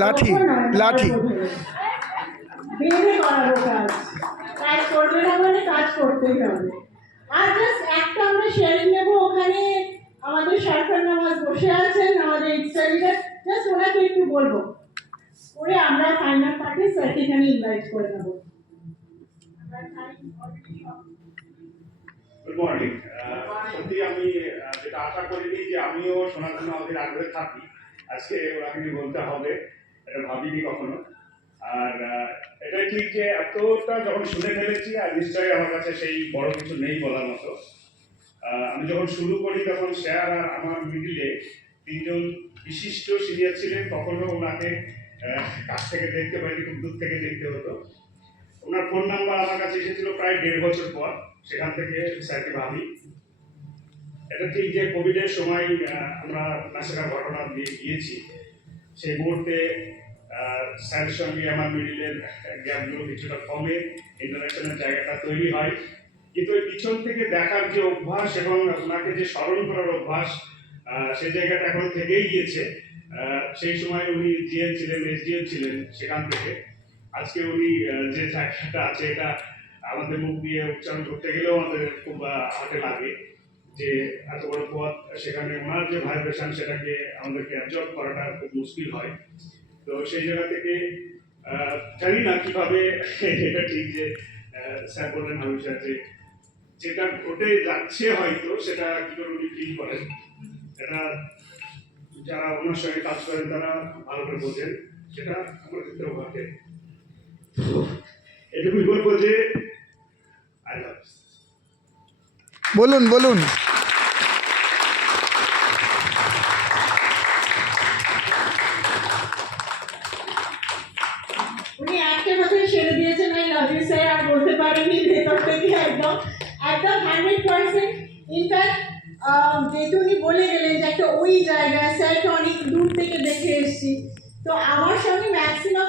লাঠি লাঠি বেঁধে করাবো কাজ, কাজ করবে না মানে কাজ করতেই হবে। আর জাস্ট একটা আমরা শেয়ারিং নেবো, ওখানে আমাদের সরকার নামাজ বসে আছেন, আমাদের ইনস্টালিডার, জাস্ট ওনাকে একটু বলবো করে আমরা ফাইনাল পার্টি স্যারকে এখানে ইনভাইট করে নেবো। Good morning. সত্যি আমি যেটা আশা করিনি যে আমিও শোনার জন্য আমাদের আগ্রহে থাকি, আজকে ওনাকে নিয়ে বলতে হবে, এটা ভাবিনি কখনো। আর এটা ঠিক যে এতটা যখন শুনে ফেলেছি, আর নিশ্চয়ই আমার কাছে সেই বড় কিছু নেই বলার মতো। আমি যখন শুরু করি তখন স্যার আর আমার মিডিলে তিনজন বিশিষ্ট সিনিয়র ছিলেন, তখনও ওনাকে কাছ থেকে দেখতে পাইনি, খুব দূর থেকে দেখতে হতো। ওনার ফোন নাম্বার আমার কাছে এসেছিল প্রায় 1.5 বছর পর, সেখান থেকে স্যারকে ভাবি। এটা ঠিক যে কোভিডের সময় আমরা নাসিকার ঘটনা দিয়ে গিয়েছি, সেই মুহূর্তে স্যারের সঙ্গে আমার মিডিলের গ্যাপগুলো কিছুটা কমে, ইন্টারাকশনের জায়গাটা তৈরি হয়। কিন্তু ওই পিছন থেকে দেখার যে অভ্যাস এবং ওনাকে যে স্মরণ করার অভ্যাস, সেই জায়গাটা এখন থেকেই গিয়েছে। সেই সময় উনি জিএম ছিলেন, এসডিএম ছিলেন, সেখান থেকে আজকে উনি যে জায়গাটা আছে, এটা আমাদের মুখ দিয়ে উচ্চারণ করতে গেলেও আমাদের খুব হাতে লাগে যে এত বড় পথ, সেখানে ওনার যে ভাইব্রেশন সেটাকে আমাদেরকে অ্যাবজর্ব করাটা খুব মুশকিল হয়। তো সেই জায়গা থেকে জানি না কিভাবে এটা ঠিক যে স্যার বললেন হামিশা যে যেটা ঘটে যাচ্ছে হয়তো সেটা কি করে উনি ফিল করেন, এটা যারা ওনার সঙ্গে কাজ করেন তারা ভালো করে বোঝেন, সেটা আমার ক্ষেত্রেও ঘটে। এটুকুই বলবো যে আই লাভ। বলুন বলুন। উনি একটা কথাই ছেড়ে দিয়েছেন, আই লাভ ইউ স্যার, আর বলতে পারেনি ভেতর থেকে একদম একদম 100%। ইনফ্যাক্ট যেহেতু উনি বলে গেলেন যে একটা ওই জায়গায় স্যারকে অনেক দূর থেকে দেখে এসেছি, তো আমার সঙ্গে ম্যাক্সিমাম